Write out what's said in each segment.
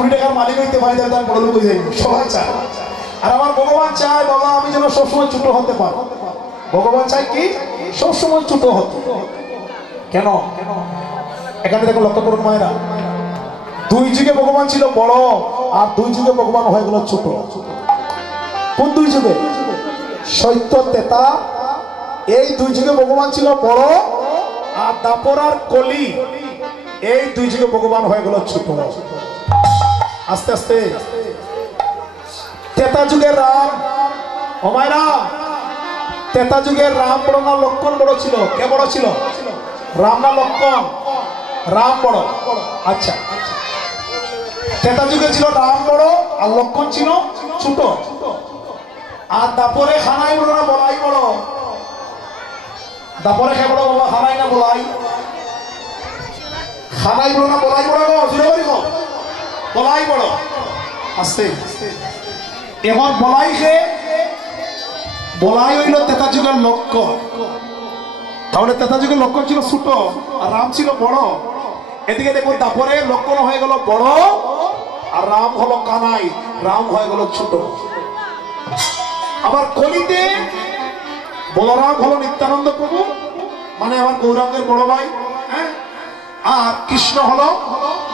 কোটি টাকার মালিক হইতে পারি তাহলে আমি বড় লোক হয়ে যাই সবাই চায় আর আমার ভগবান চায় বাবা আমি যেন সবসময় ছোট হতে পারো ভগবান চায় কি সবসময় ছোট হতে কেন এখানে দেখো লক্ষ্য করুন মায়েরা দুই যুগে ভগবান ছিল বড় আর দুই যুগে ভগবান হয়ে গেল ছোট কোন দুই যুগে সত্য তেতা এই দুই যুগে ভগবান ছিল বড় আর দাপর আর কলি এই দুই যুগে ভগবান হয়ে গেল ছোট আস্তে আস্তে তেতা যুগের রাম ও মায়েরা তেতা যুগের রাম বড় না লক্ষণ বড় ছিল কে বড় ছিল রাম না লক্ষণ রাম বড় আচ্ছা তেতা যুগে ছিল রাম বড় আর লক্ষণ ছিল ছোট আর দাপরে খানাই বড় না বলাই বড় দাপরে খে বড় বাবা খানাই না বলাই খানাই বড় না বলাই বড় বলাই বড় আস্তে এখন বলাই খে বলাই হইল তেতা যুগের লক্ষণ তাহলে তেতা যুগের লক্ষণ ছিল ছোট আর রাম ছিল বড় এদিকে দেখুন তারপরে লক্ষণ হয়ে গেল বড় আর রাম হলো কানাই রাম হয়ে গেল ছোট আবার কলিতে বলরাম হলো নিত্যানন্দ প্রভু মানে আমার গৌরাঙ্গের বড় ভাই হ্যাঁ আর কৃষ্ণ হলো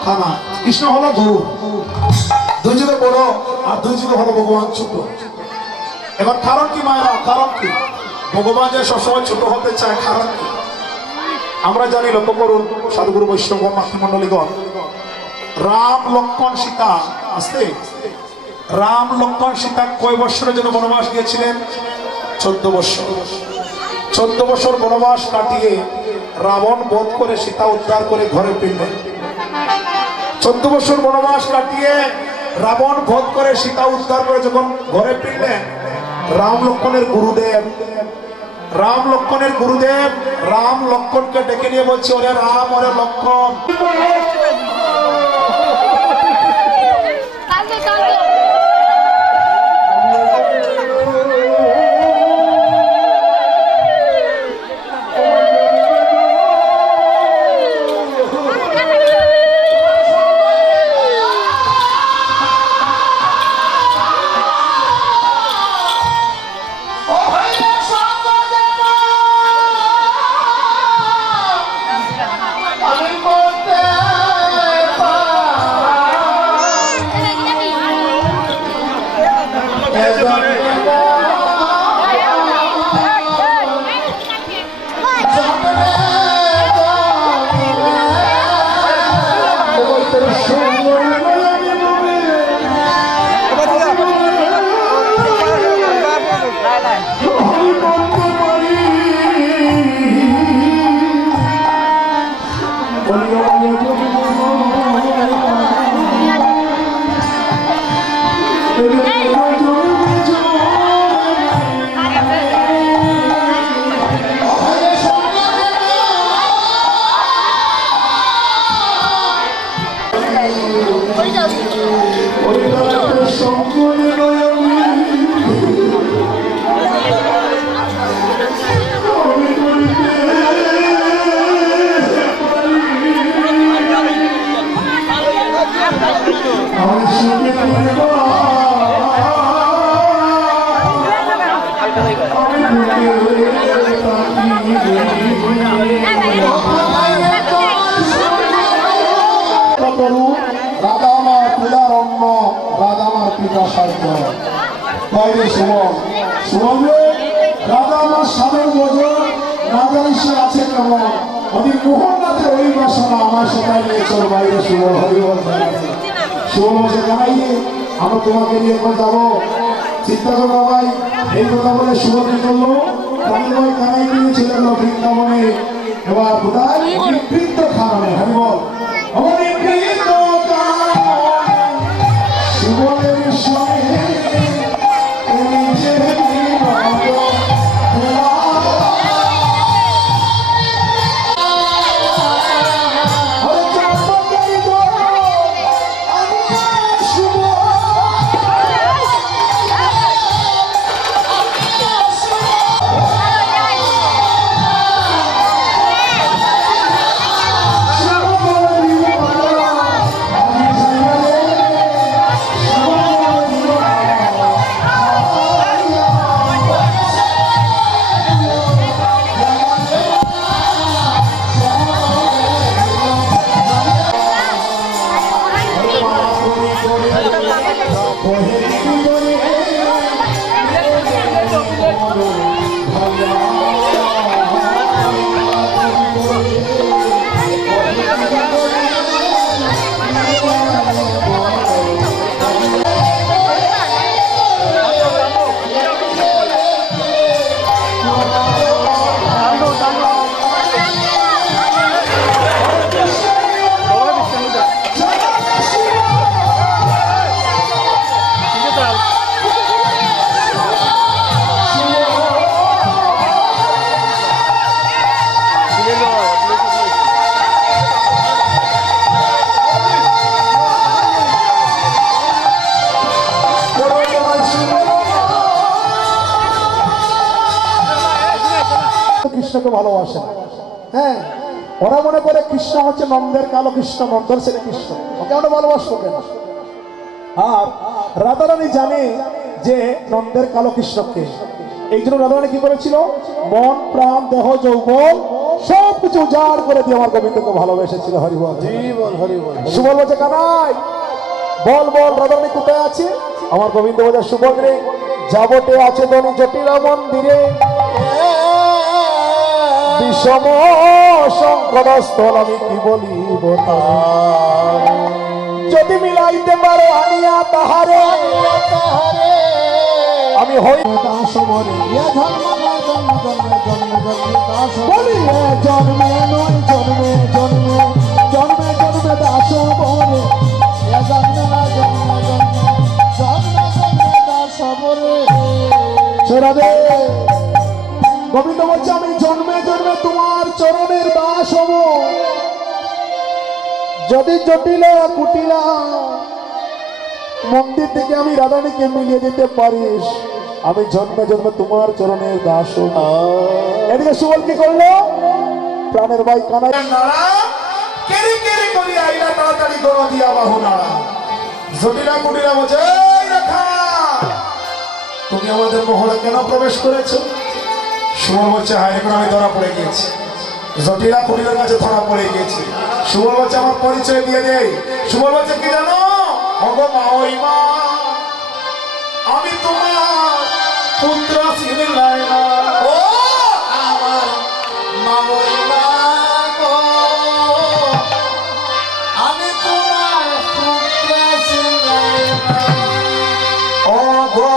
কানাই কৃষ্ণ হলো গৌর দুই যুগে বড় আর দুই যুগে হলো ভগবান ছোট এবার কারণ কি মায়েরা কারণ কি ভগবান যে সবসময় ছোট হতে চায় কারণ কি আমরা জানি লক্ষ্য করুন সাধুগুরু বৈষ্ণব মাতৃমণ্ডলীগণ রাম লক্ষ্মণ সীতা আসতে রাম লক্ষ্মণ সীতা কয় বছরের জন্য বনবাস গিয়েছিলেন 14 বছর 14 বছর বনবাস কাটিয়ে রাবণ বধ করে সীতা উদ্ধার করে ঘরে ফিরলেন 14 বছর বনবাস কাটিয়ে রাবণ বধ করে সীতা উদ্ধার করে যখন ঘরে ফিরলেন রাম লক্ষ্মণের গুরুদেব রাম লক্ষ্মণকে ডেকে নিয়ে বলছে ওরে রাম ওরে লক্ষ্মণ আমরা তোমাকে নিয়ে যাবো চিন্তা করো ভাই এই কথা বলে সুবর্ণ করলো কানাই কানাই নিয়ে চলে গেল বৃন্দাবনে এবার কোথায় বৃত্ত খাওয়ানো হ্যাঁ বল আমার বৃত্ত সুবর্ণের সঙ্গে কৃষ্ণকে ভালোবাসে, হ্যাঁ, ওরা মনে করে কৃষ্ণ হচ্ছে নন্দের কালো কৃষ্ণ, নন্দর ছেলে কৃষ্ণ, ওকে আমরা ভালোবাসবো কেন? আর রাধারানী জানে যে নন্দের কালো কৃষ্ণকে, এই জন্য রাধারানী কি করেছিল? মন প্রাণ দেহ যৌবন সবকিছু উজাড় করে দিয়ে আমার গোবিন্দকে ভালোবেসেছিল। হরিবল হরিবল। সুবল বলছে কানাই বল বল রাধারানী কোথায় আছে? আমার গোবিন্দ বলছে সুবল রে যাবটে আছে ধনী জটিল মন্দিরে, বিষম সংকট স্থল আমি কি বলিব, যদি মিলাইতে পারো আনিয়া তাহারে আমি হই দাসমরে বলি জন্মে নয় জন্মে জন্মে জন্মে জন্মে দাসমরে গোবিন্দ বলছে আমি জন্মে জন্মে তোমার চরণের দাস হব, যদি জটিলা কুটিলা মন্দির থেকে আমি রাধারানীকে মিলিয়ে দিতে পারিস, আমি জন্মে জন্মে তোমার চরণের দাস হব। এদিকে সুবল কি করলো? প্রাণের ভাই কানাই নাড়া কেরি কেরি করি আইলা তাড়াতাড়ি দোয়া দিয়া বাহু নাড়া। জটিলা কুটিলা বলছে এই রাখা তুমি আমাদের মহলে কেন প্রবেশ করেছো? সুবল বলছে হায় এখন আমি ধরা পড়ে গিয়েছি, জটিলা কুটিলার কাছে ধরা পড়ে গিয়েছি। সুবল বলছে আমার পরিচয় দিয়ে দেই। সুবল বলছে কি জানো? ভগো মা ওই মা আমি তোমার পুত্র ছিলাই না, ও আমার মা ওই মা গো আমি তোমার পুত্র ছিলাই না, ও গো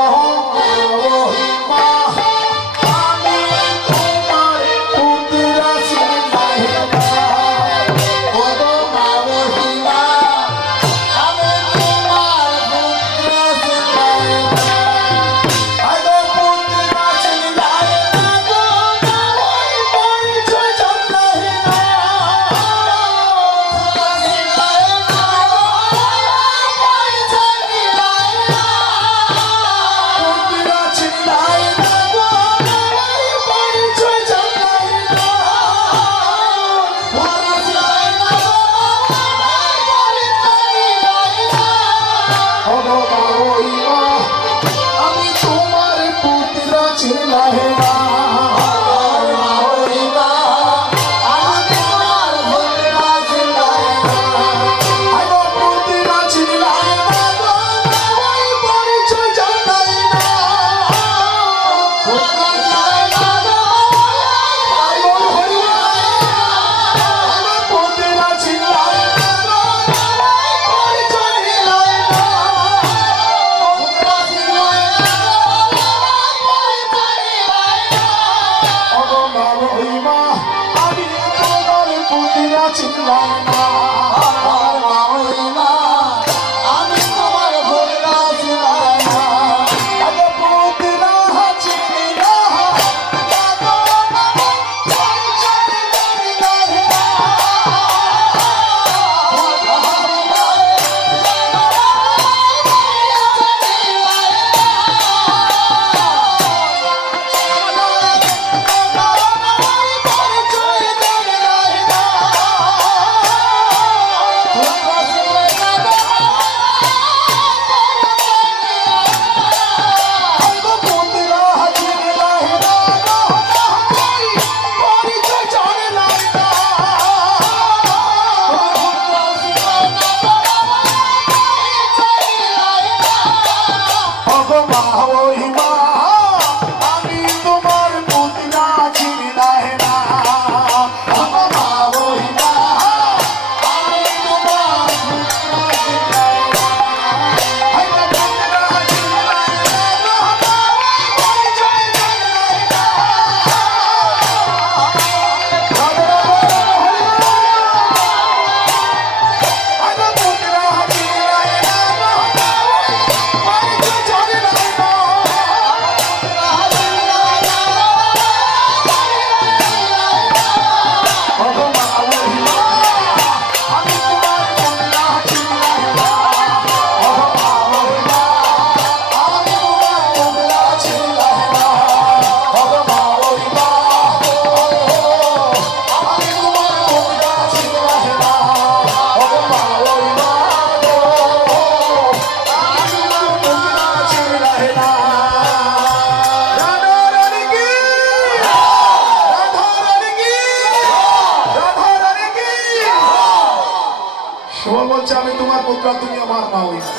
তোমরা, তুমি আমার মা হই না।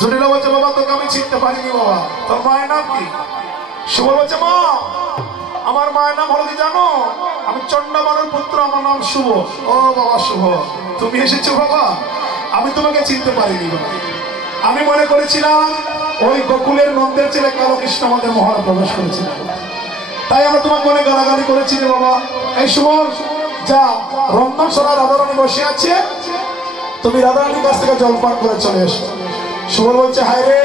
জটিলা বলছে বাবা তোকে আমি চিনতে পারিনি বাবা, তোর মায়ের নাম কি? সুবল বলছে মা আমার মায়ের নাম হলো কি জানো? আমি চন্ডামারুর পুত্র, আমার নাম শুভ। ও বাবা শুভ, তুমি এসেছো বাবা, আমি তোমাকে চিনতে পারিনি বাবা। আমি মনে করেছিলাম ওই গোকুলের নন্দের ছেলে কালো কৃষ্ণ আমাদের মহলে প্রবেশ করেছিল, তাই আমরা তোমাকে অনেক গালাগালি করেছি রে বাবা। এই সুবল যা, রন্ধনশালা রাধারানী বসে আছে, তুমি রাধারানীর কাছ থেকে জলপান করে চলে এসো। সুবল বলছে হায় রে,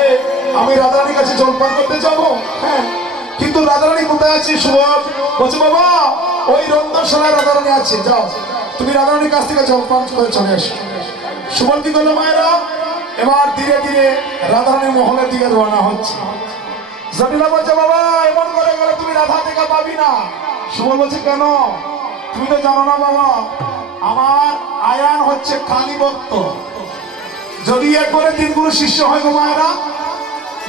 আমি রাধারানীর কাছে জলপান করতে যাবো? হ্যাঁ, কিন্তু রাধারানী কোথায় আছে? সুবল বলছে বাবা ওই রন্ধনশালায় রাধারানী আছে, যাও তুমি রাধারানীর কাছ থেকে জলপান করে চলে এসো। সুবল কি করলো মায়েরা, এবার ধীরে ধীরে রাধারানীর মহলের দিকে রওনা হচ্ছে। জটিলা বলছে বাবা এমন করে গেলে তুমি রাধা দেখা পাবি না। সুবল বলছে কেন? তুমি তো জানো না বাবা, আমার আয়ান হচ্ছে খালি ভক্ত, যদি একবারে 3 গুরু শিষ্য হয় গো মায়েরা,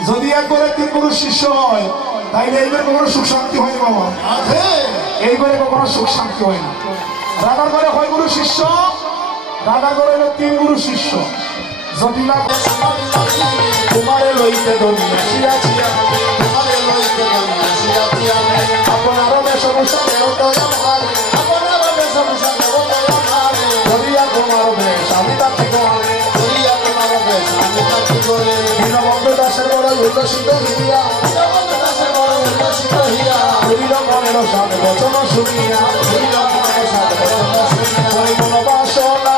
যদি একবারে 3 গুরু শিষ্য হয় তাইলে এইবারে কখনো সুখ শান্তি হয় না বাবা, এইবারে কখনো সুখ শান্তি হয় না। রাধার ঘরে হয় গুরু শিষ্য, রাধার ঘরে হলো 3 গুরু শিষ্য। জটিলা তোমারে লইতে দুনিয়া আসিয়াছি আমি, তোমারে লইতে দুনিয়া আসিয়াছি আমি, আপনার বেশভূষা দেওতো আমারে, আপনার বেশভূষা দেওতো আমারে, ধরিয়া তোমার বেশ আমি তাকে করে, ধরিয়া তোমার বেশ আমি তাকে করে, দীনবন্ধু দাসের বড় উল্লসিত হইয়া, দীনবন্ধু দাসের বড় উল্লসিত হইয়া, হরিল মনের সাথে বচন শুনিয়া, হরিল মনের সাথে বচন শুনিয়া, হরি মন বাসনা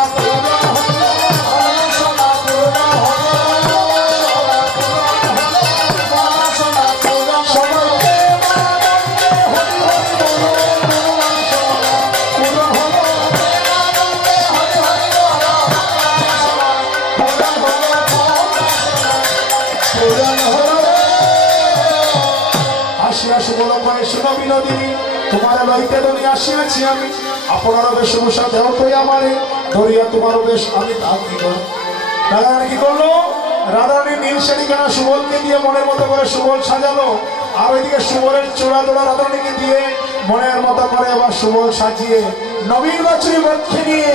তোমার লইতে দুনিয়া আসিয়াছি আমি, আপনার বেশভূষা দেও তো আমারে, ধরিয়া তোমার বেশ আমি তাকে করি। রাধারানী কি করলো? রাধারানী নীল শাড়ি কেনা সুবলকে দিয়ে মনের মতো করে সুবল সাজালো, আর ওইদিকে সুবলের চূড়া দোড়া রাধারানীকে দিয়ে মনের মতো করে আবার সুবল সাজিয়ে নবীন বছরী মধ্যে নিয়ে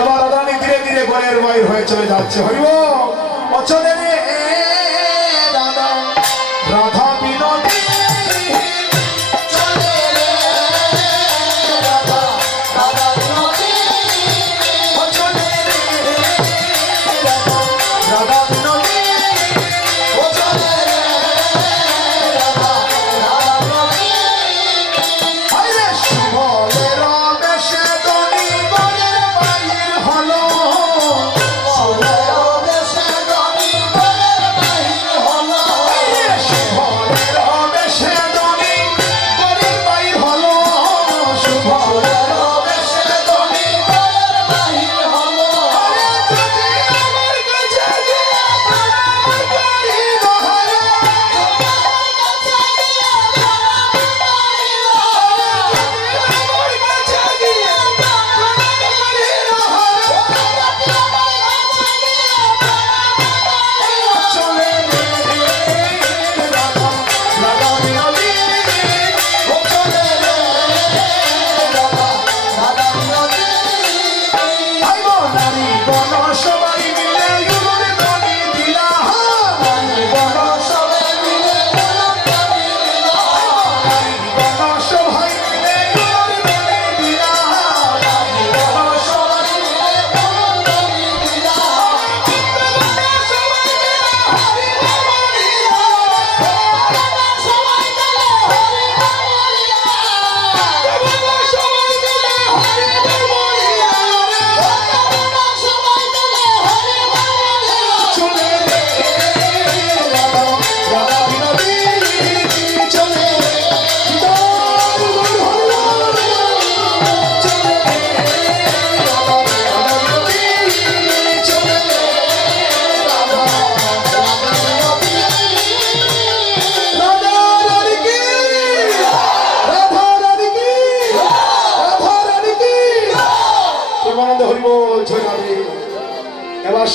এবার রাধারানী ধীরে ধীরে ঘরের বাইর হয়ে চলে যাচ্ছে। হরিব অচলে রে রাধা, রাধা বিনোদী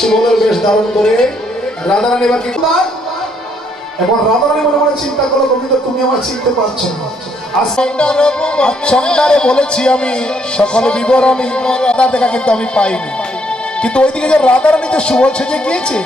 সুবলের বেশ ধারণ করে রাধারানী এবার কি এখন রাধারানী মনে মনে চিন্তা করো গোবিন্দ তুমি আমার চিনতে পারছো না। চন্ডারে বলেছি আমি সকল বিবরণী রাধা দেখা কিন্তু আমি পাইনি। কিন্তু ওইদিকে যে রাধারানী যে সুবল সেজে গিয়েছে,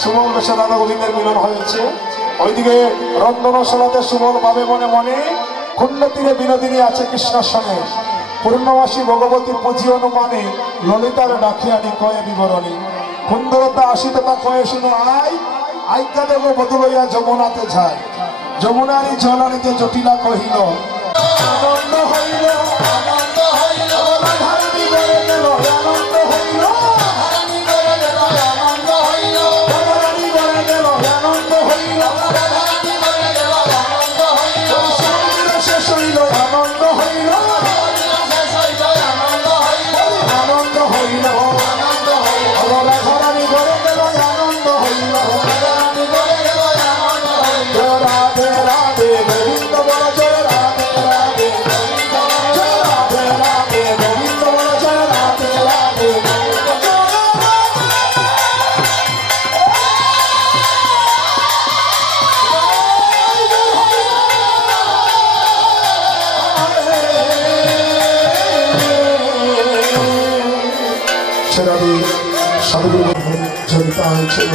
সুবল বেশে রাধা গোবিন্দের মিলন হয়েছে। ওইদিকে রন্ধনশালাতে সুবল ভাবে মনে মনে কুণ্ড তীরে বিনোদিনী আছে কৃষ্ণের সঙ্গে। পূর্ণমাসী ভগবতী পুঁজি অনুমানে ললিতার ডাকি আনি কয়ে বিবরণী। কুন্দরতা আসিতে তা কয়ে শুনো আই আজ্ঞা দেব বধূ লইয়া যমুনাতে যায়। যমুনারই জলানিতে জটিলা কহিল আনন্দ হইল আনন্দ হইল রাধারানী ঘরে গেল আনন্দ হইল রাধারানী ঘরে গেল আনন্দ হইল রাধারানী ঘরে গেল আনন্দ হইল রাধারানী ঘরে গেল আনন্দ হইল সঙ্গীত শেষ হইল আনন্দ হইল শেষ হইল আনন্দ হইল আনন্দ হইল আনন্দ হইল রাধারানী ঘরে গেল আনন্দ হইল রাধারানী ঘরে গেল আনন্দ হইল রাধে রাধে গোবিন্দ বল জয় রাধে রাধে জয় রাধে রাধে গোবিন্দ বল জয় রাধে রাধে রাধে সাধুগুরু জয়িতায় ছিল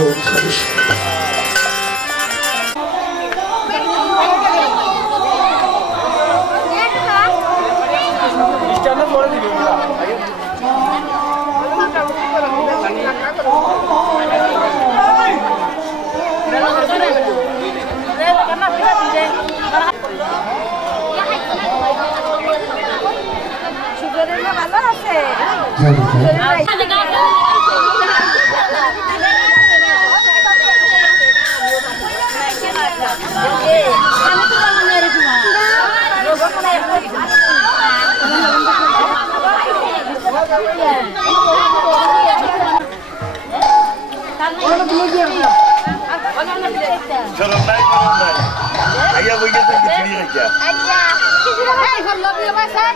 Şoron nay. Ayah begitu kecil aja. Hei, kalau dia masak.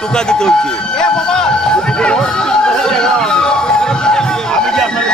टुका gitu hচ্ছে আমি কি আপনার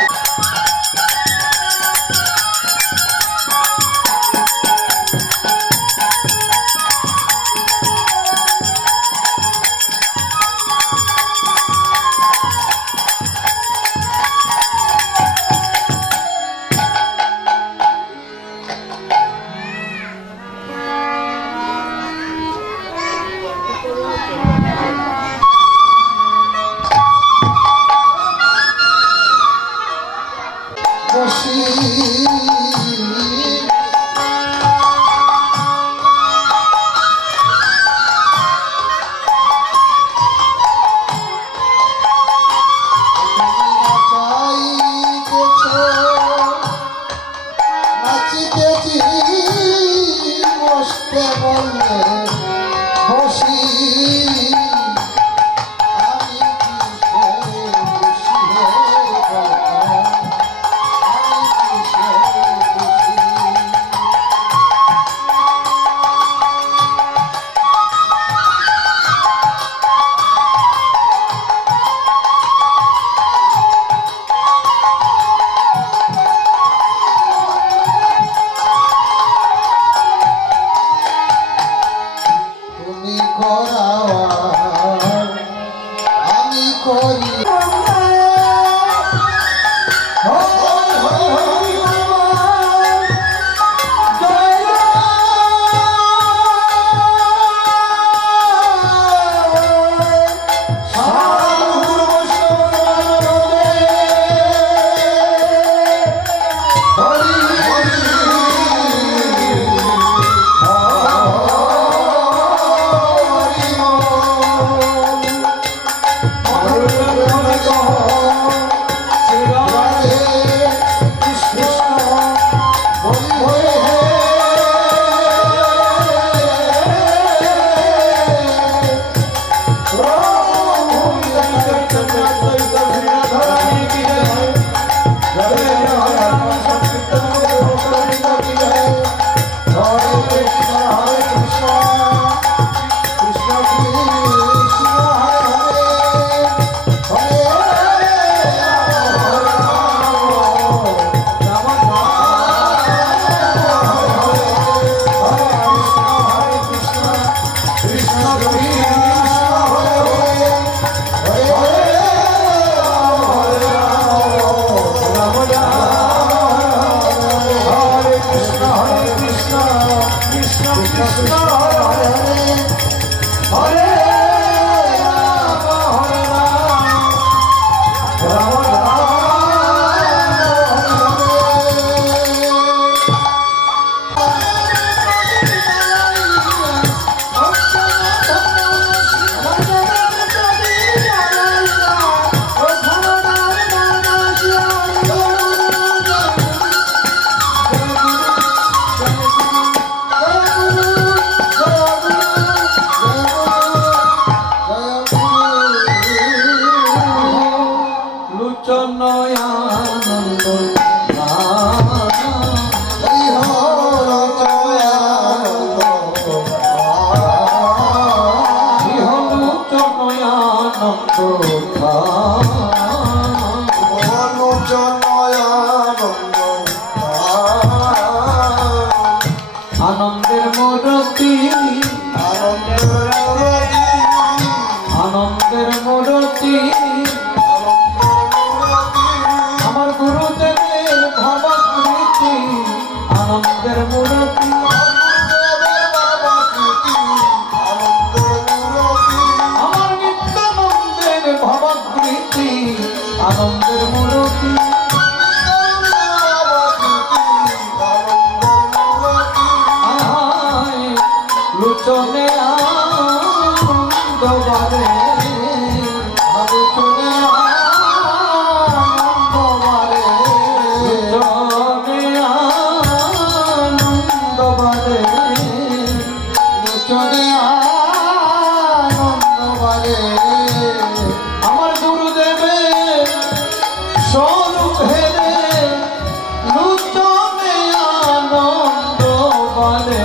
লোচন আনন্দ আনন্দের মূরতি আনন্দের মূরতি আমার গুরুদেবের ভবকৃতি আনন্দের মূরতি আমার নিত্যানন্দের ভবকৃতি আনন্দের মূরতি লোচনে আনন্দ বারে লোচনে আনন্দ বারে লোচনে আনন্দ বারে লোচনে আনন্দ বারে আমার গুরুদেবের স্বরূপ হেরে লোচনে আনন্দ বারে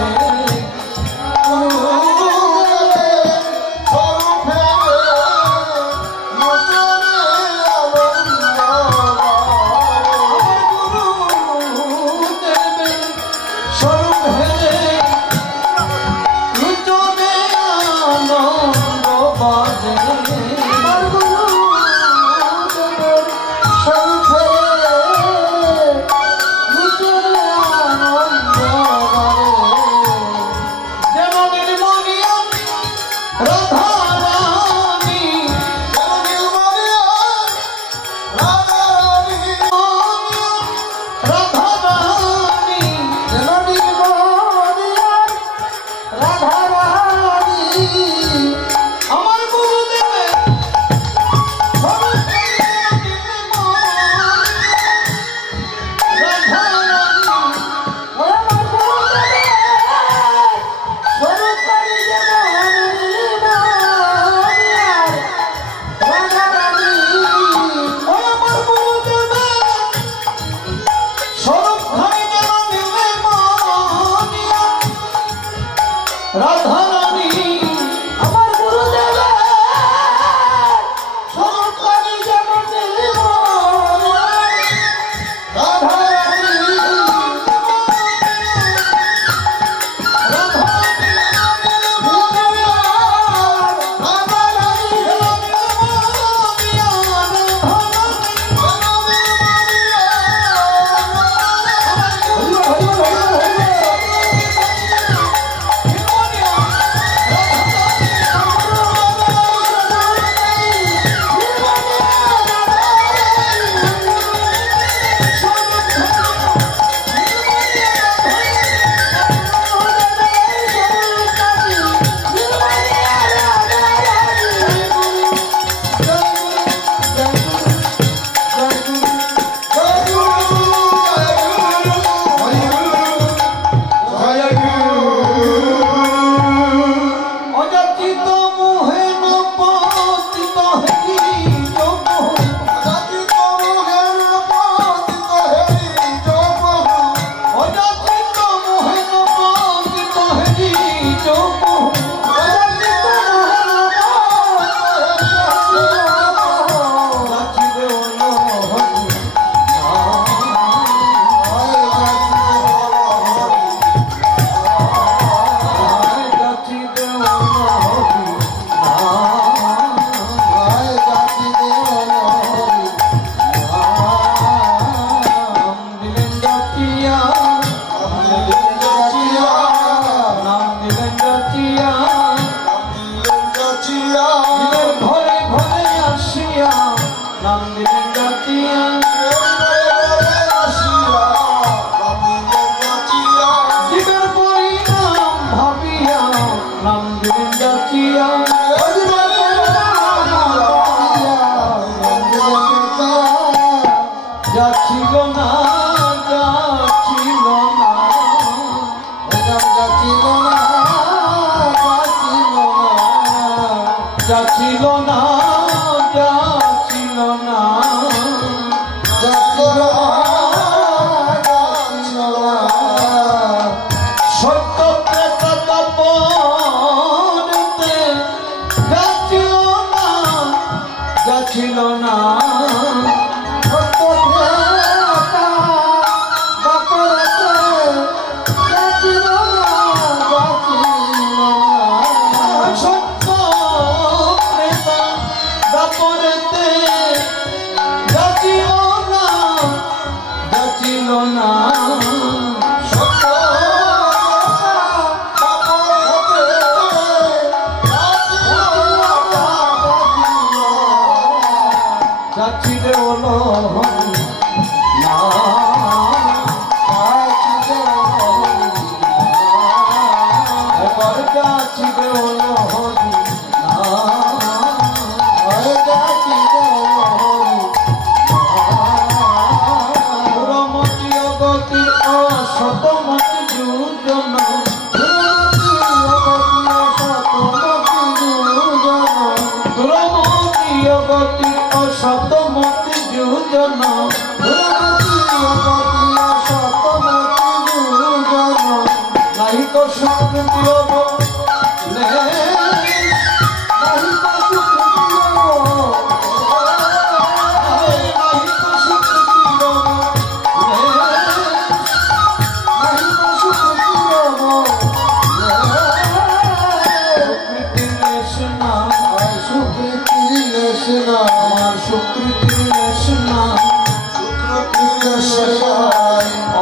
যাচ্ছিল না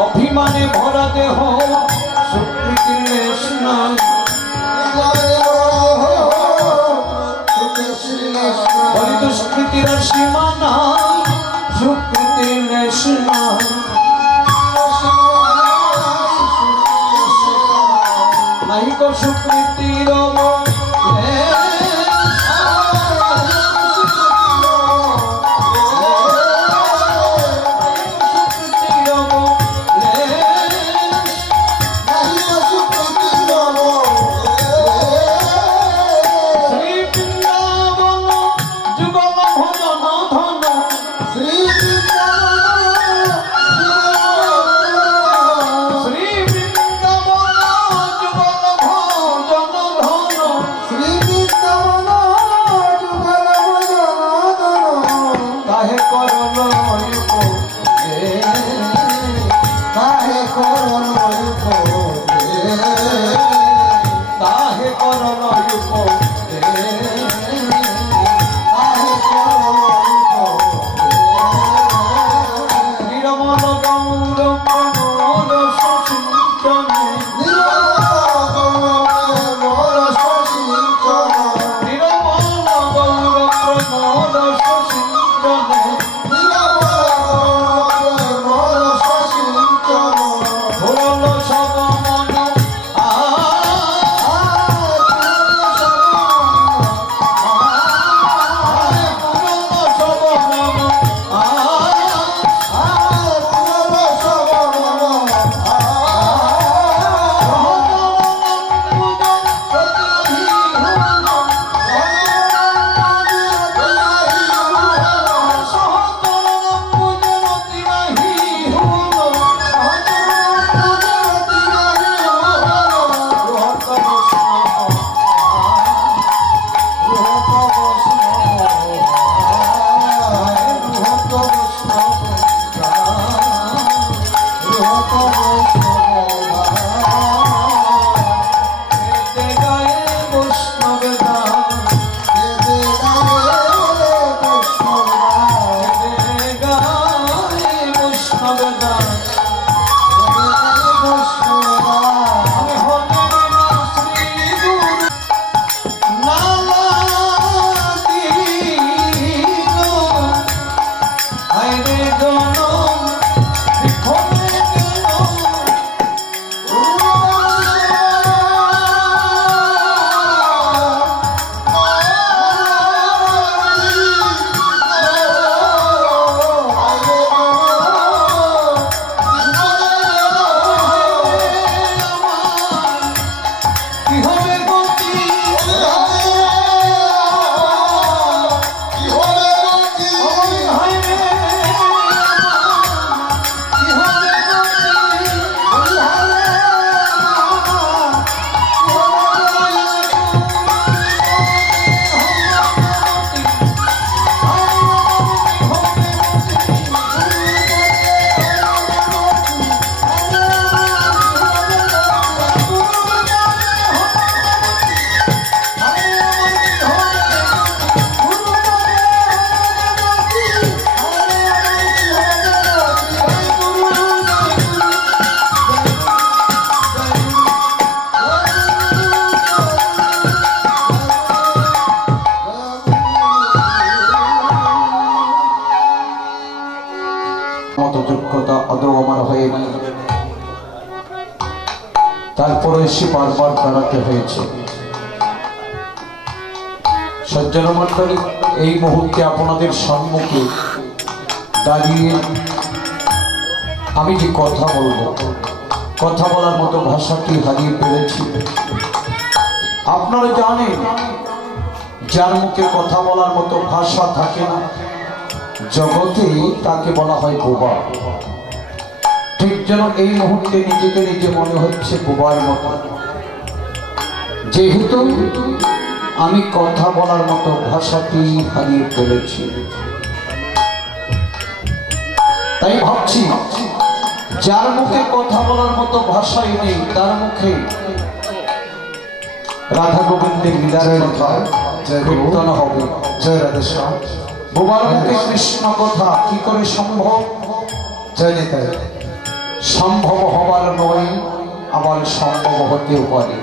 অভিমানে ভরা দেহ সুকৃতির লেশ নাই, দুষ্কৃতির সীমা নাই, সুকৃতির লেশ নাই, নাই কো সুকৃতির মতো যোগ্যতা আদৌ আমার হয়নি, তারপরে এসে বারবার দাঁড়াতে হয়েছে। সজ্জন মণ্ডলী, এই মুহূর্তে আপনাদের সম্মুখে দাঁড়িয়ে আমি যে কথা বলবো, কথা বলার মতো ভাষাটি হারিয়ে ফেলেছি। আপনারা জানেন, যার মুখে কথা বলার মতো ভাষা থাকে না জগতে, তাকে বলা হয় বোবা। ঠিক যেন এই মুহূর্তে নিজেকে নিজে মনে হচ্ছে বোবার মতো, যেহেতু আমি কথা বলার মতো ভাষাটি হারিয়ে ফেলেছি। তাই ভাবছি, যার মুখে কথা বলার মতো ভাষাই নেই, তার মুখে রাধা গোবিন্দের লীলার কথা কীর্তন হবে। জয় রাধেশ্যাম। বোবার মুখে কৃষ্ণ কথা কি করে সম্ভব? জয় নিতাই। সম্ভব হবার নয়, আবার সম্ভব হতেও পারে।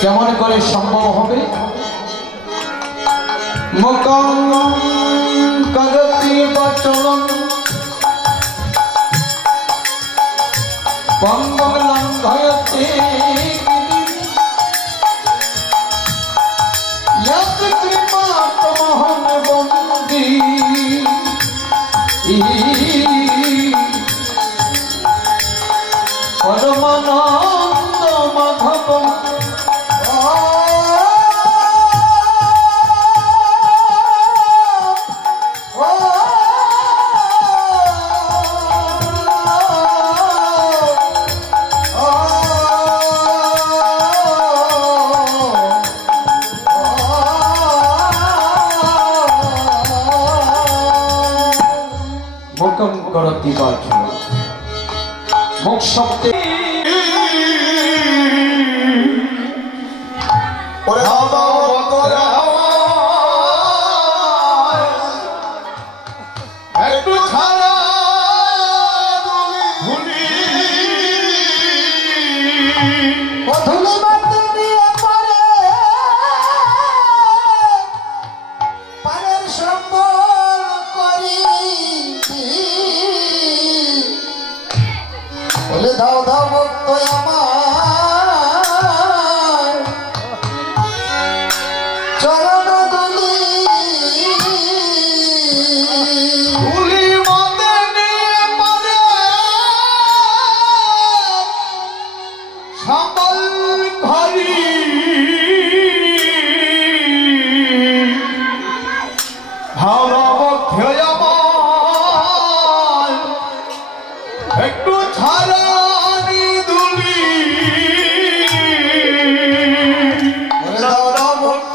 কেমন করে সম্ভব হবে? মুখং করতি বচনং পঙ্গং লঙ্ঘয়তে यत् कृपातमहं वन्दे परमानन्द माधवम्। করতি বচন, মুখ শব্দে একটু ছাড়া ধুলি ধুলি মাটি নিয়ে পরে পারের সম্বল করি বলে দাও দাও ভক্ত আমার চরণ ধুলি ধুলি মতে নিয়ে পরে সম্বল ঘরি ভালো ভক্ত আমার একটু ছাড়ানি ধুলি দাও দাও ভক্ত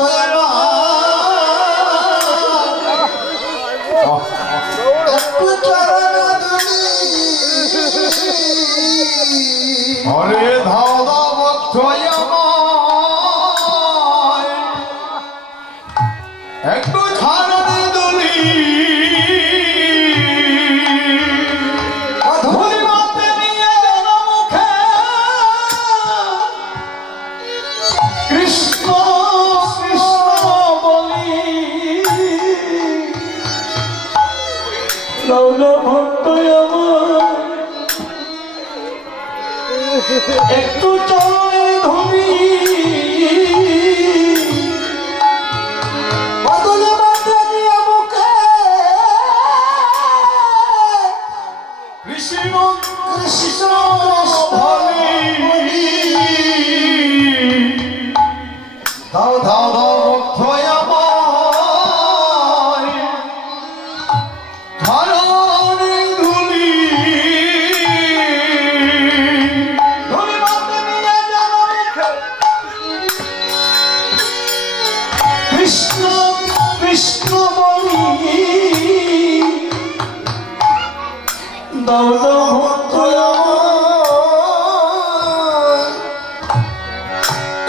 একটু চরণ ধুলি হরে দাও দাও ভক্ত আমার একটু ছাড়নি ধুলি ধুলি মাতে নিয়ে যেন মুখে কৃষ্ণ কৃষ্ণ বলি লৌল ভক্ত আমার একটু চরণের ধুলি বদলে মাতে নিয়ে মুখে কৃষ্ণ কৃষ্ণ বলি দাও দাও দাও ভক্ত আমার ধরণী ধুলি ধুলি মাতে নিয়ে যেন মুখে কৃষ্ণ কৃষ্ণ বলি দাও দাও ভক্ত আমার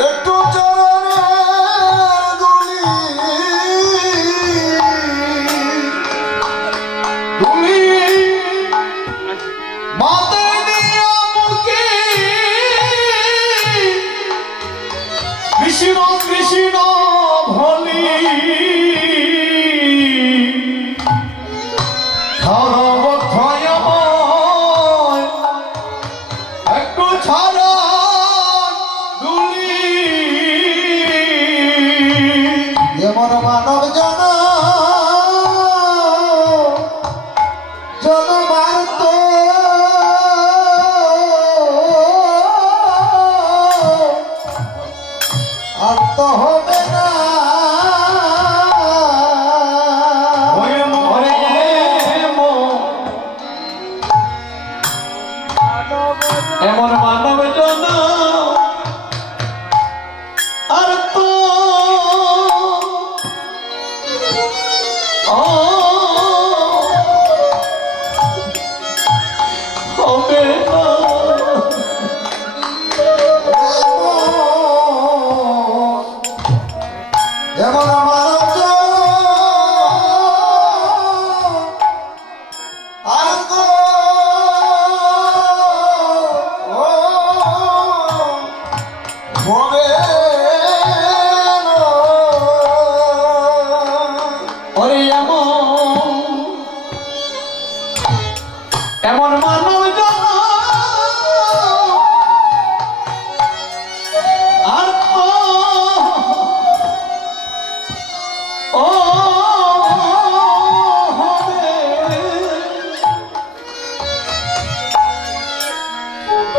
একটু চরণের ধুলি ধুলি মাতে নিয়ে মুখে কৃষ্ণ কৃষ্ণ ভলি দাও ও হবে না। এমন আমার আর তো হবে না। ওরে এমন মানব আর ও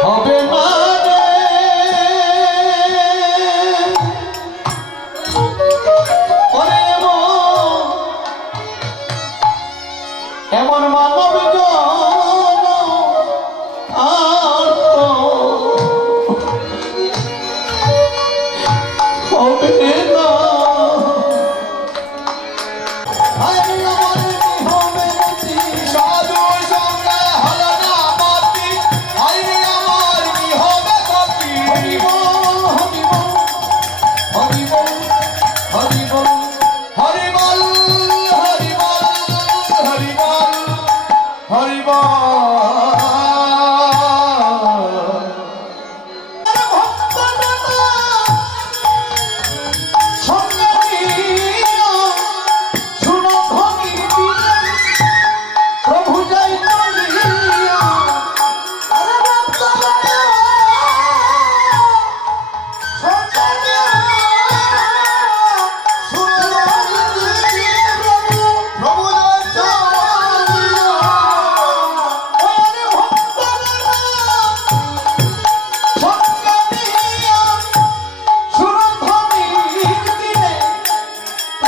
হবে না রে। ওরে এমন মানব আর হবে না। সাধু সঙ্গে হলো না মতি, আইনি আমার কি হবে গতি। হরিবল হরিবল হরিবল হরিবল হরিবল হরিবল হরিবল প্রভু যাই চলিয়া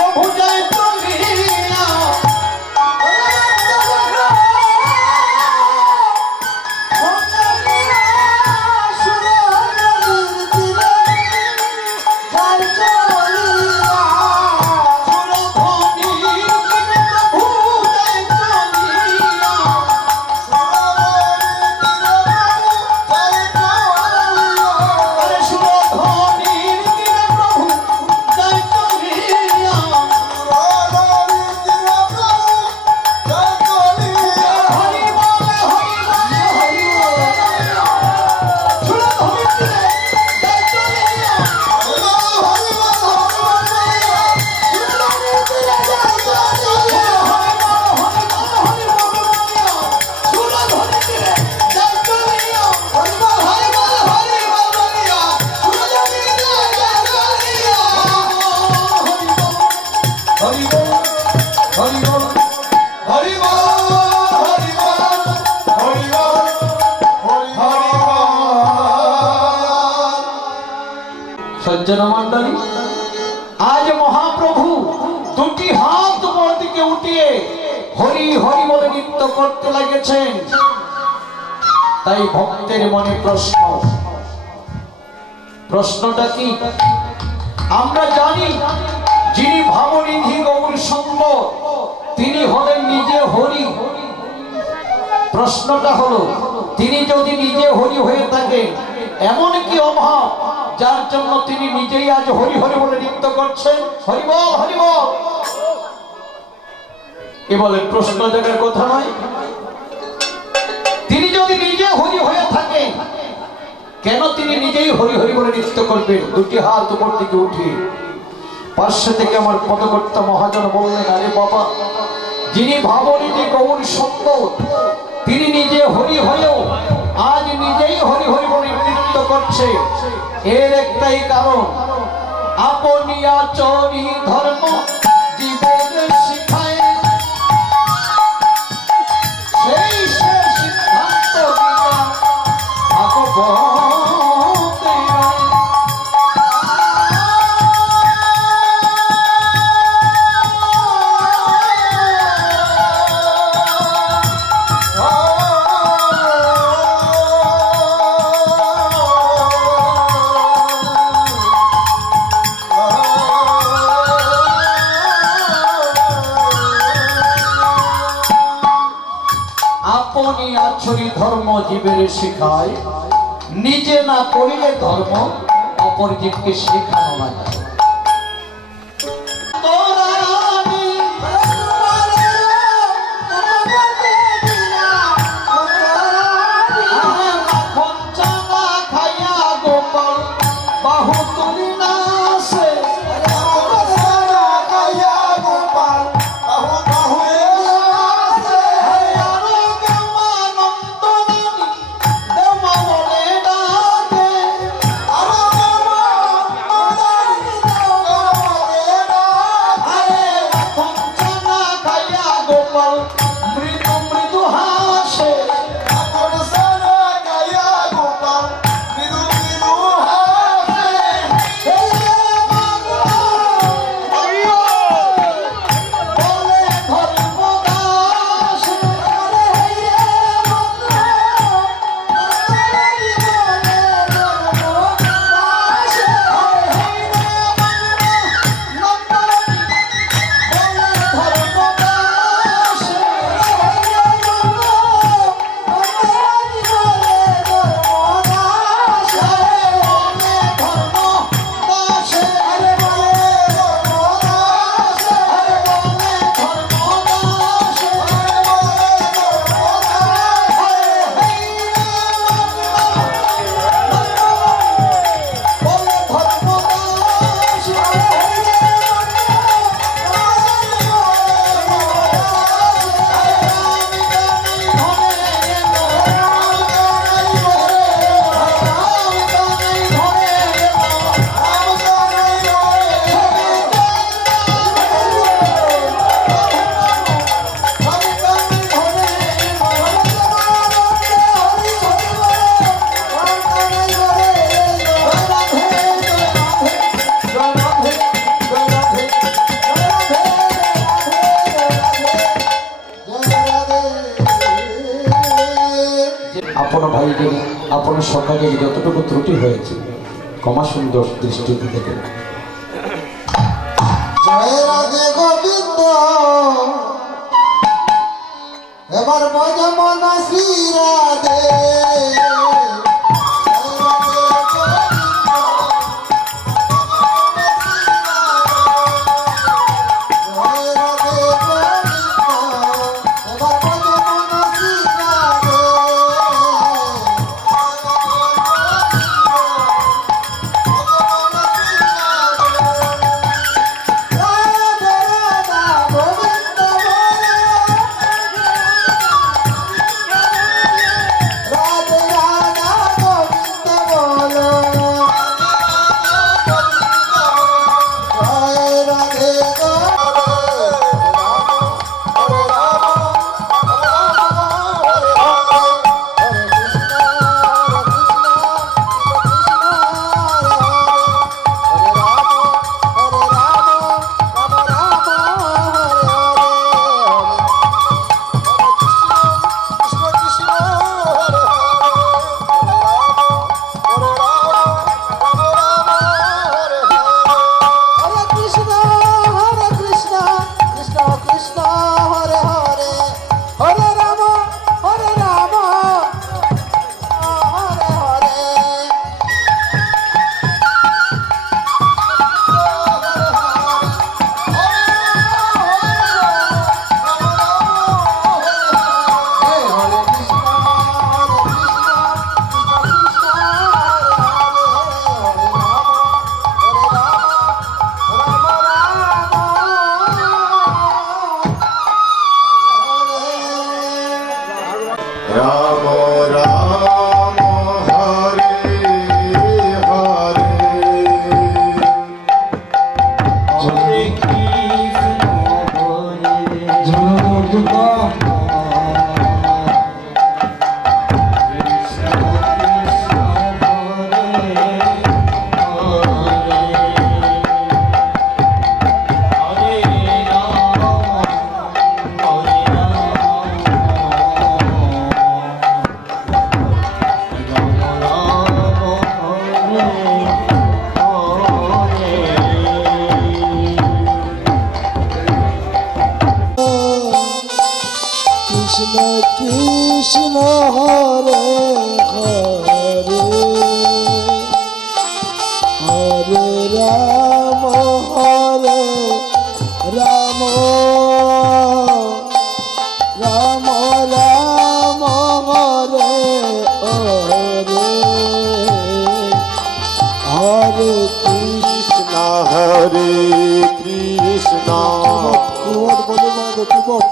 প্রভু যাই চলিয়া সজ্জন মন্ডলী, আজ মহাপ্রভু দুটি হাত উপর দিকে উঠিয়ে হরি হরি বলে নৃত্য করতে লেগেছেন। তাই ভক্তের মনে প্রশ্নটা কি? আমরা জানি যিনি ভাবনিধি গৌর সুন্দর তিনি হলেন নিজে হরি। প্রশ্নটা হলো তিনি যদি নিজে হরি হয়ে থাকেন এমন কি অভাব যার জন্য তিনি নিজেই আজ হরি হরি বলে নৃত্য করছেন? হরিবল হরিবল। এ বলেন প্রশ্ন জায়গার কথা নয়। তিনি যদি নিজে হরি হয়ে থাকেন কেন তিনি নিজেই হরি হরি বলে নৃত্য করবেন? দুটি হাত উপর দিকে উঠিয়ে পার্শ্ব থেকে আমার পদকর্তা মহাজন বললেন, আরে বাবা, যিনি ভাবনিধি গৌর সুন্দর তিনি নিজে হরি হয়েও আজ নিজেই হরি হরি বলে নৃত্য করছে। এর একটাই কারণ, আপনি আচরি ধর্ম জীবনের শিখায়, সেই সে সিদ্ধান্ত ভাগবতে বৎসরী ধর্ম জীবের শিখায়, নিজে না করিলে ধর্ম অপর জীবকে শেখানো না যায়। আপনার সকালে যতটুকু ত্রুটি হয়েছে ক্ষমা সুন্দর দৃষ্টিতে দেখেন। জয় রাধে গোবিন্দ এবার বজ মন শ্রী রাধে कृष्ण कृष्ण हरे हरे हरे राम राम राम राम हरे हरे हरे कृष्ण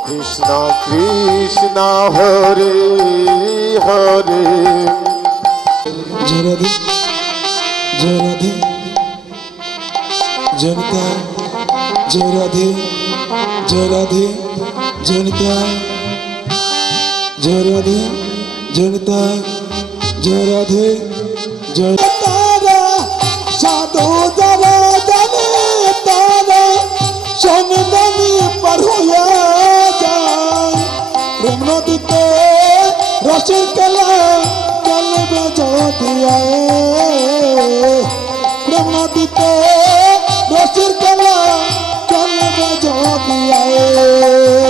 कृष्ण कृष्ण हरे हरे जय राधे जय राधे जनता जय राधे जय राधे जनता जय राधे जनता जय राधे जय तारा साधु जरा जने तारा चंदनी पर हुआ जाए प्रेम नदीते रसिर कला कल में जो दिया प्रेम नदीते रसिर कला कल में जो दिया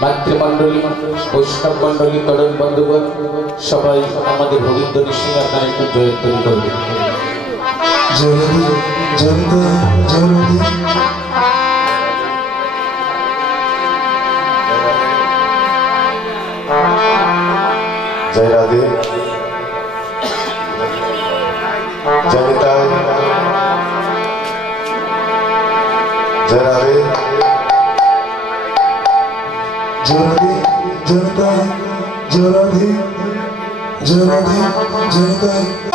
मातृमंडली वैष्णव मंडली तरुण बंधुगण सबाई हमारे भविष्य सिंगर गाने को जयंती करबे जय राधे जनिता जय राधे जय राधे जनता जय राधे জয়রাধে জয়রাধে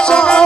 Sam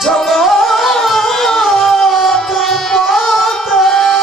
জগৎ পথে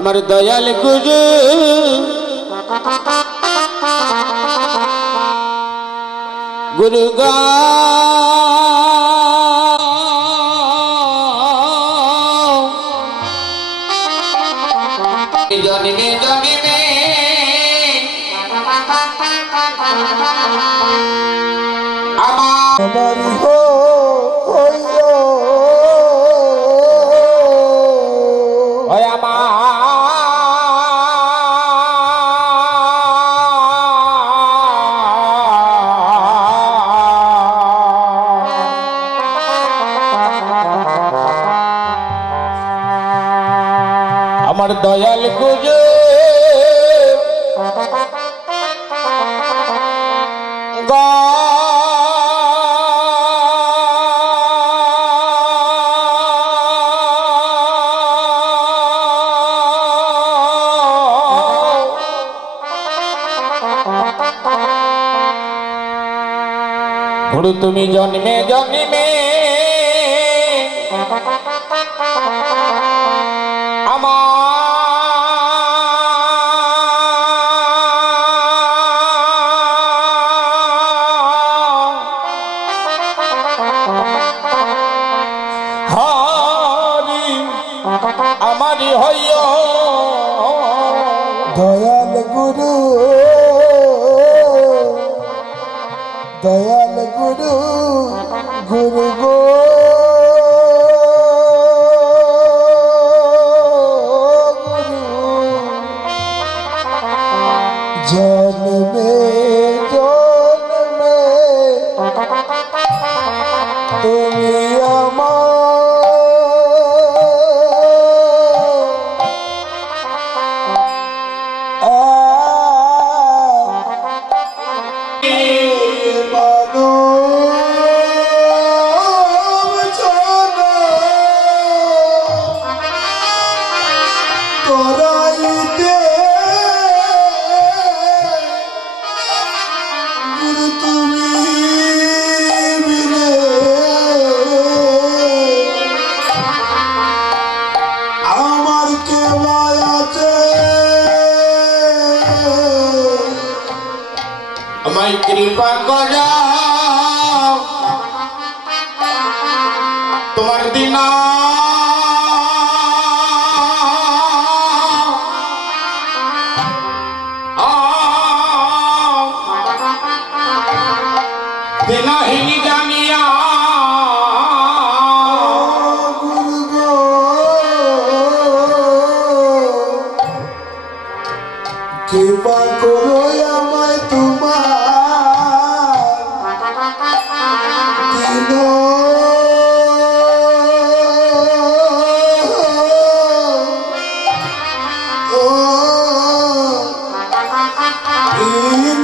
আমার দয়াল গুরু গুরু গা জন্মে জন্মে আমার আমার দয়াল গুরু গা গুরু তুমি জন্মে জন্মে আমারি হইও দয়াল গুরু দয়াল গুরু গুরু গো গুরু জন্মে জন্মে তুমি আমার আমায় কৃপা করাও তোমার দিনা দিনাহীন জানিয়া গুরু গো কৃপা করো আমায় তোমার দিন ও দিন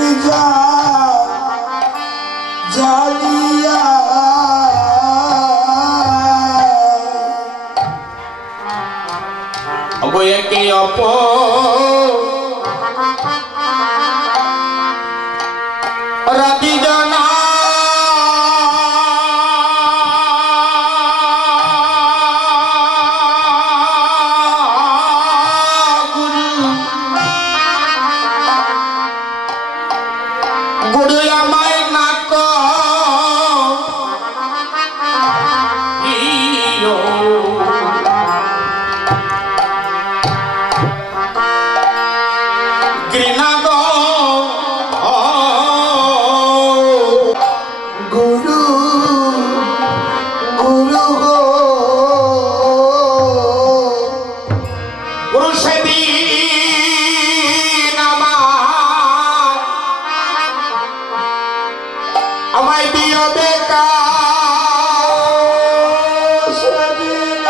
জানিয়া একে অপ রাধি জানা গুরু আমায় না ঘৃণা গো গুরু গুরু গো গুরু সেদিন আমায় দিও বেকার সেদিন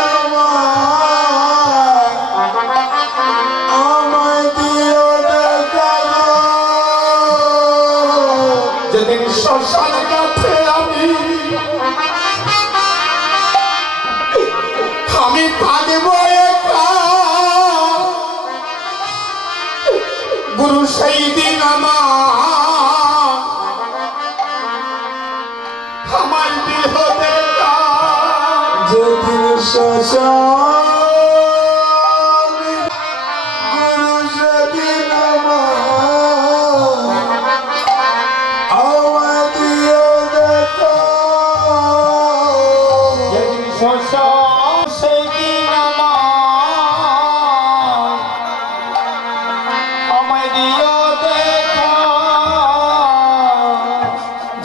আমায় দিও দেখাল যেদিন শ্মশান কাছে আমি থাকবো একা গুরু সেই দিন আমার দেহ দেখা যেদিন শ্মশান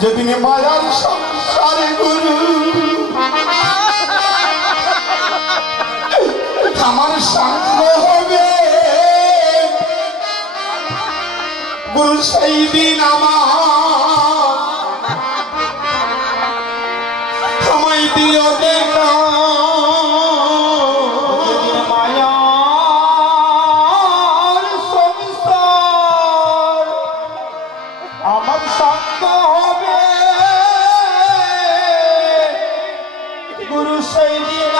যেদিন মায়ার সংসারে গুরু আমার সঙ্গ হবে গুরু সেই দিন আমায় দিও দেখা মায়ার সংসার আমার সঙ্গ হবে গুরু সেই দিন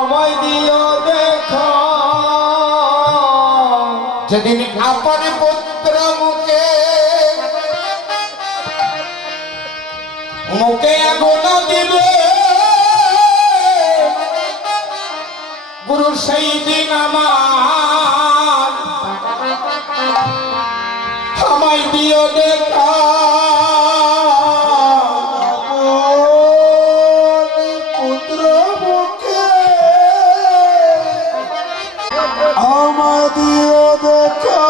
আমায় দিও দেখা যেদিন আপন পুত্র মুখে মুখে আগুন দিবে গুরু সেই দিন আমায় দিও দেখা পুত্র মুখে আমাদিও দেখা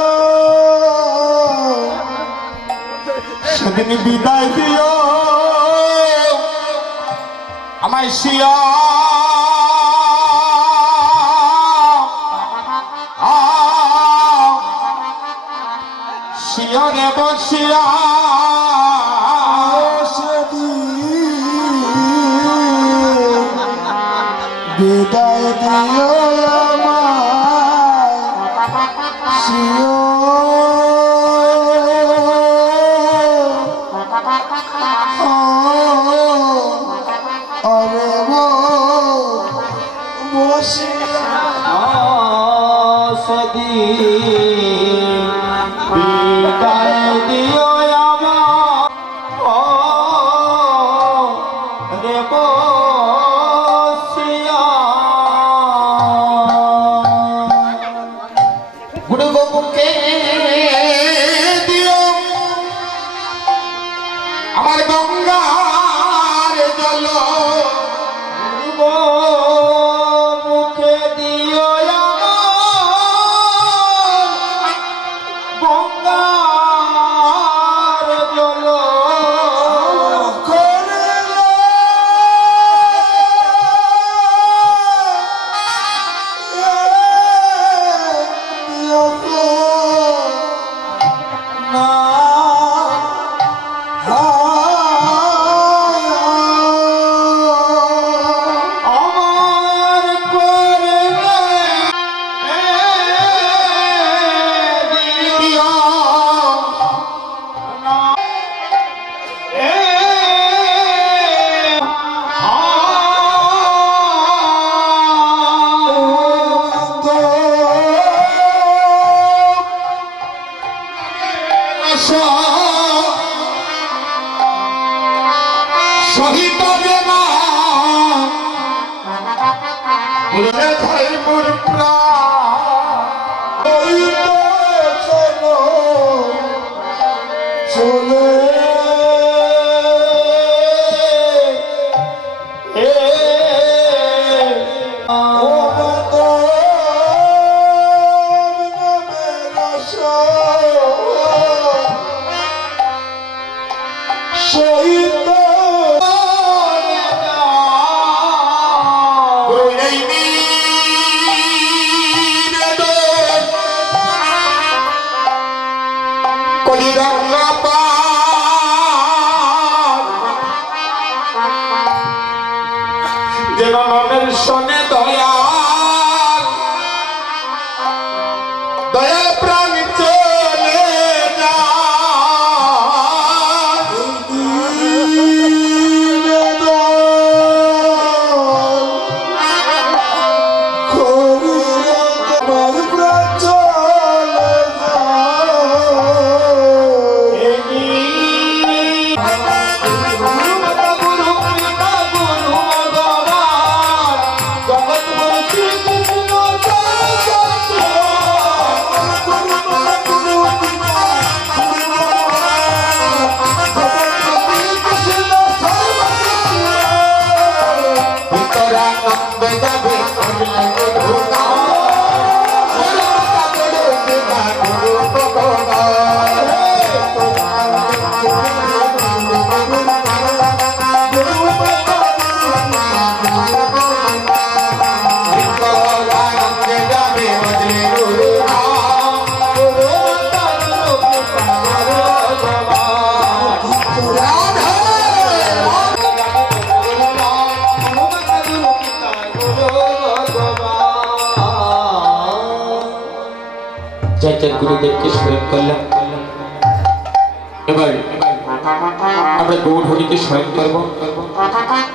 সেদিন বিদায় দিও আমায় শিয়া শিয়রে বসিয়া বিদায় দিও আমায় শিও আরে বসিয়া সেদিন বিদায় দিও রে বসিয়া গুরু গোপুকে দিও আমার গঙ্গার জল মুখে দিও গঙ্গার জল আমার করে দিও শহীদ বেলা ধর্মুর চলে শহীদ যেন মনের শোনে দয়াল দয়াল প্রাণ চলে জগৎ দেবীদেরকে স্মরণ করলাম। এবার আমরা গৌরহরিকে স্মরণ করব।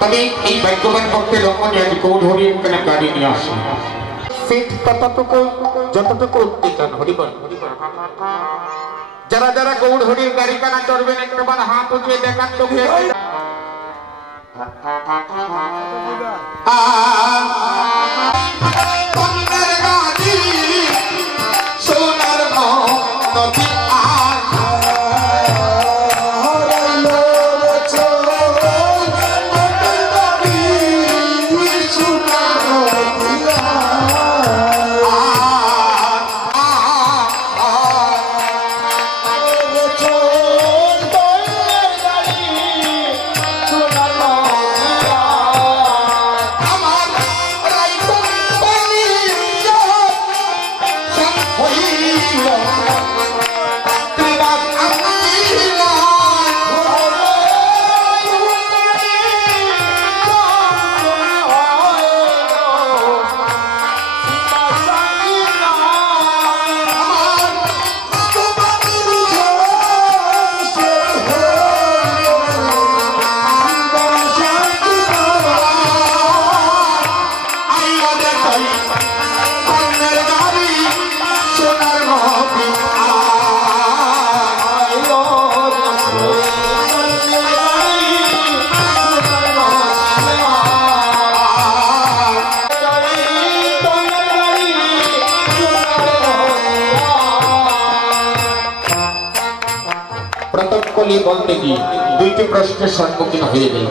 তবে এই ভাগ্যবান ভক্তের লক্ষ্যে আজ গৌরহরি এখানে গাড়ি নিয়ে আসে সিট ততটুকু যতটুকু উত্তেজন হরিবল। যারা যারা গৌরহরির গাড়ি কানা চড়বেন একবার হাত উঠিয়ে দেখান তো প্রতক্কলি বলতে গিয়ে দুইটি প্রশ্নের সম্মুখীন হয়ে গেল।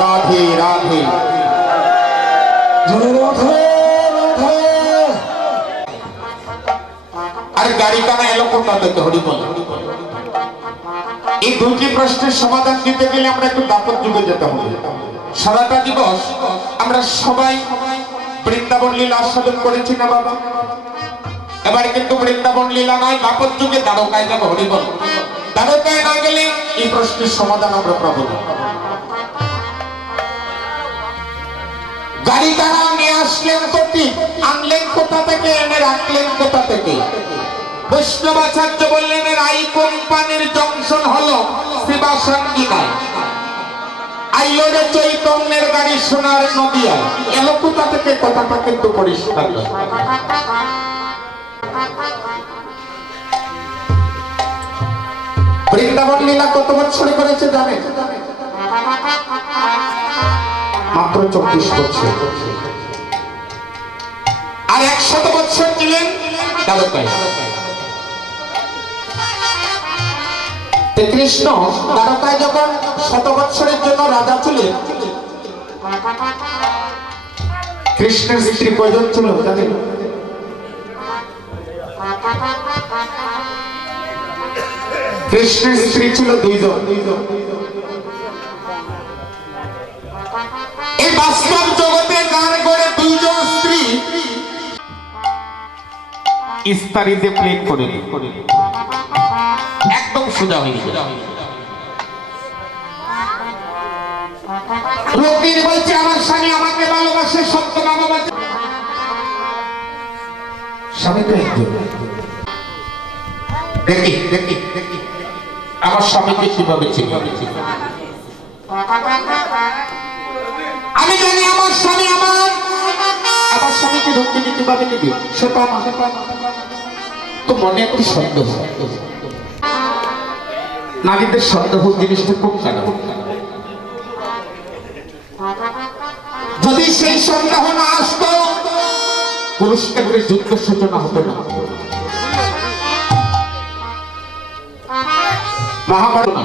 রাধে রাধে আর গাড়ি কানা এলো কোথা থেকে হরিবল? এই দুইটি প্রশ্নের সমাধান দিতে গেলে আমরা একটু দাপট যুগে যেতে হবে। সারাটা দিবস আমরা সবাই বৃন্দাবন লীলা আস্বাদন করেছি না বাবা? এবার কিন্তু বৃন্দাবন লীলা নয়, দাপট যুগে দ্বারকায় যাবো হরিবল। দ্বারকায় না গেলে এই প্রশ্নের সমাধান আমরা পাবো না। গাড়ি তারা নিয়ে আসলেন কোটি, আনলেন কোথা থেকে, এনে রাখলেন কোথা থেকে? বৈষ্ণবাচার্য বললেন রাই কোম্পানির জংশন হলো শিবাসঙ্গিনায়। আইলোরে চৈতন্যের গাড়ি সোনার নদিয়া এলো কোথা থেকে? কথাটা কিন্তু পরিষ্কার। বৃন্দাবন লীলা কত বছর করেছে জানেন? মাত্র 24 বছর। আর 100 বছর ছিলেন দ্বারকায়। কৃষ্ণ দ্বারকায় যখন 100 বছরের জন্য রাজা ছিলেন, কৃষ্ণের স্ত্রী কয়জন ছিল জানেন? কৃষ্ণের স্ত্রী ছিল 2 জন। এই বাস্তব জগতে গান করে 2 জন স্ত্রী ইস্তারিতে প্লেট করে একদম সোজা হয়ে গেল। রোগীর বলছে আমার স্বামী আমাকে ভালোবাসে, সত্য বাবা বলছে স্বামী তো একজন। দেখি দেখি দেখি আমার স্বামীকে কিভাবে চিনি। আমি জানি আমার স্বামী আমার স্বামীকে রুক্মিণী কিভাবে নিবি সেটা আমার তো মনে একটু সন্দেহ। নারীদের সন্দেহ জিনিসটা খুব খারাপ। যদি সেই সন্দেহ না আসতো কুরুক্ষেত্রে যুদ্ধ সূচনা হতো না। মহাভারত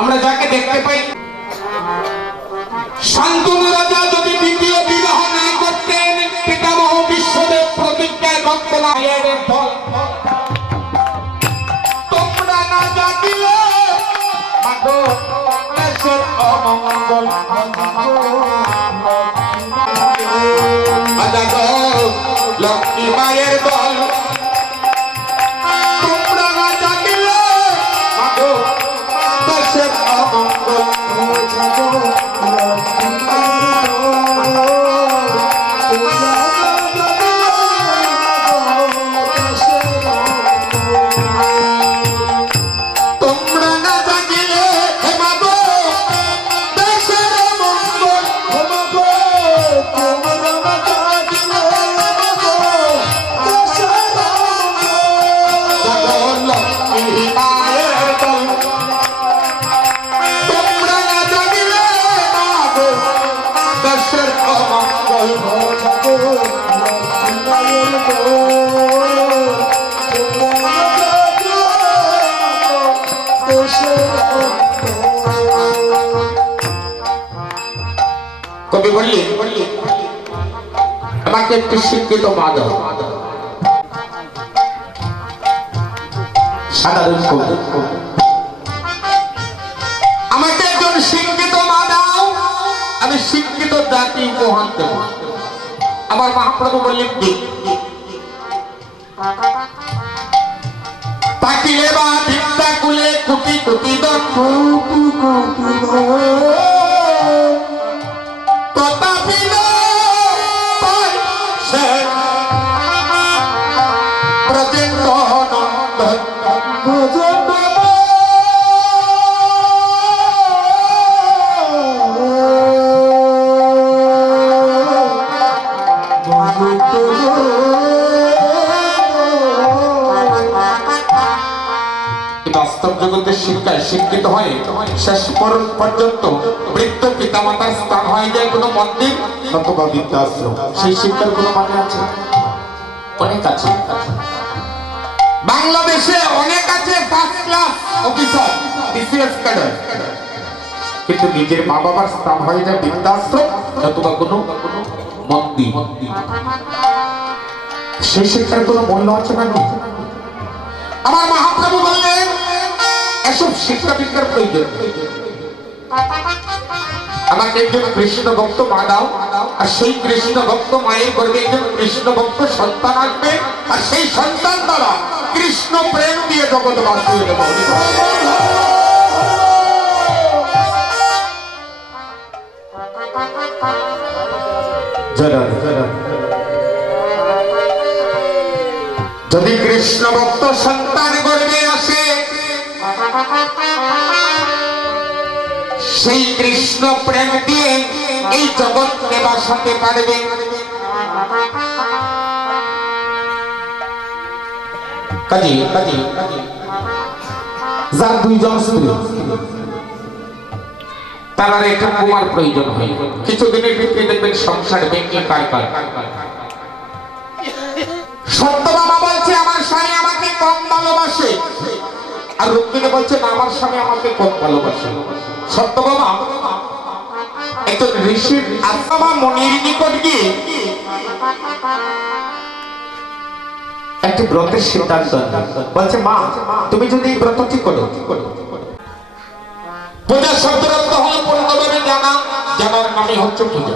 আমরা যাকে দেখতে পাই, শান্তনু রাজা যদি দ্বিতীয় বিবাহ না করতেন, পিতামহ বিশ্বদেব প্রতিজ্ঞায় ভক্ত না তোমরা না জাগিলে অমঙ্গল লক্ষ্মী মায়ের দল তোমরা না জাগিলে দেশের অমঙ্গল কবি বললেন আমাকে একটু শিক্ষিত মা দাও। সাধারণ কবি, আমাকে একজন শিক্ষিত মা দাও, আমি শিক্ষিত জাতি উপহার দেব। আমার মহাপ্রভু বললেন কি, তাকিলে বা ভিক্ষা কুলে কোটি কোটি দক্ষ বাস্তব জগতের শিক্ষায় শিক্ষিত হয়ে শেষ পর্যন্ত বৃদ্ধ পিতামাতার স্থান হয়ে যায় কোনো মন্দির অথবা বৃদ্ধাশ্রম। সেই শিক্ষার কোনো মানে আছে? অনেক আছে। বাংলাদেশে অনেক আছে first class officer, BCS cadre, কিন্তু নিজের মা বাবার স্থান হয়ে যায় বৃদ্ধাশ্রম অথবা কোনো মন্দির। সেই শিক্ষার কোনো মূল্য আছে না? আমার মহাপ্রভু বললেন এসব শিক্ষা বিজ্ঞার প্রয়োজন। আমাকে একজন কৃষ্ণ ভক্ত মা দাও, আর সেই কৃষ্ণ ভক্ত মায়ের গর্ভে একজন কৃষ্ণ ভক্ত সন্তান আসবে, আর সেই সন্তান দ্বারা কৃষ্ণ প্রেম দিয়ে জগৎ বাঁচিয়ে দেব। যদি কৃষ্ণ ভক্ত সন্তান গর্ভে আসে, সেই কৃষ্ণ প্রেম দিয়ে এই জগৎ বাঁচাতে পারবে। কাজী যার দুইজন স্ত্রী, তার আর একটা কুমার প্রয়োজন হয়, কিছুদিনের ভিতরে দেখবেন সংসার ভেঙে কারবার। সত্যবাবা বলছে আমার স্বামী আমাকে কম ভালোবাসে, আর রুক্মিণী বলছে না আমার স্বামী আমাকে কম ভালোবাসে। সত্যবাবা একজন ঋষির আত্মা মনির নিকট গিয়ে একটি ব্রতের সিদ্ধান্ত বলছে, মা তুমি যদি এই ব্রতটি করো, পূজা শব্দের অর্থ হলো পূর্ণভাবে জানা, জানার নামই হচ্ছে পূজা।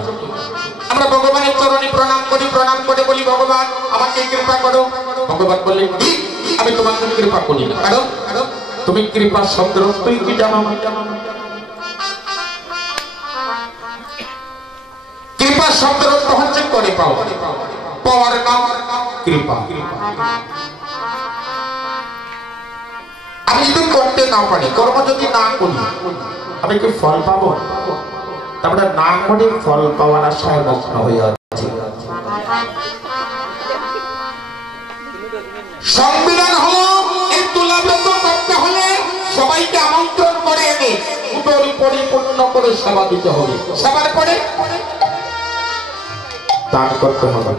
আমরা ভগবানের চরণে প্রণাম করে বলি ভগবান আমাকে কৃপা করো। ভগবান বললেন আমি তোমাকে কৃপা করি না, কারণ তুমি কৃপা শব্দের অর্থই কি জানো? কৃপা শব্দের অর্থ হচ্ছে করে পাওয়া, পাওয়ার নাম কৃপা। আমি যদি করতে না পারি, কর্ম যদি না করি, আমি কি ফল পাবো? তারপরে না করে ফল পাওয়ার আশায় মগ্ন হয়ে আছে। সংবিধান হলো এই তুলাব্রত করতে হলে সবাইকে আমন্ত্রণ করে এনে উদর পরিপূর্ণ করে সেবা দিতে হবে, সেবার পরে দান করতে হবে।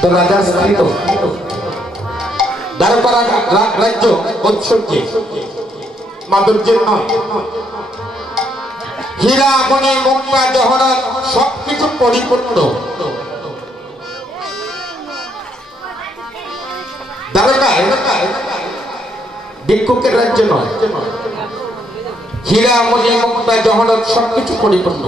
তো রাজা স্থিত দ্বারকা রাজ্য ঐশ্বর্যে মাধুর্যের নয়, হীরা মণি মুক্তা জহরত সবকিছু পরিপূর্ণ। দ্বারকায় ভিক্ষুকের রাজ্য নয়, হীরা মণি মুক্তা জহরত সবকিছু পরিপূর্ণ।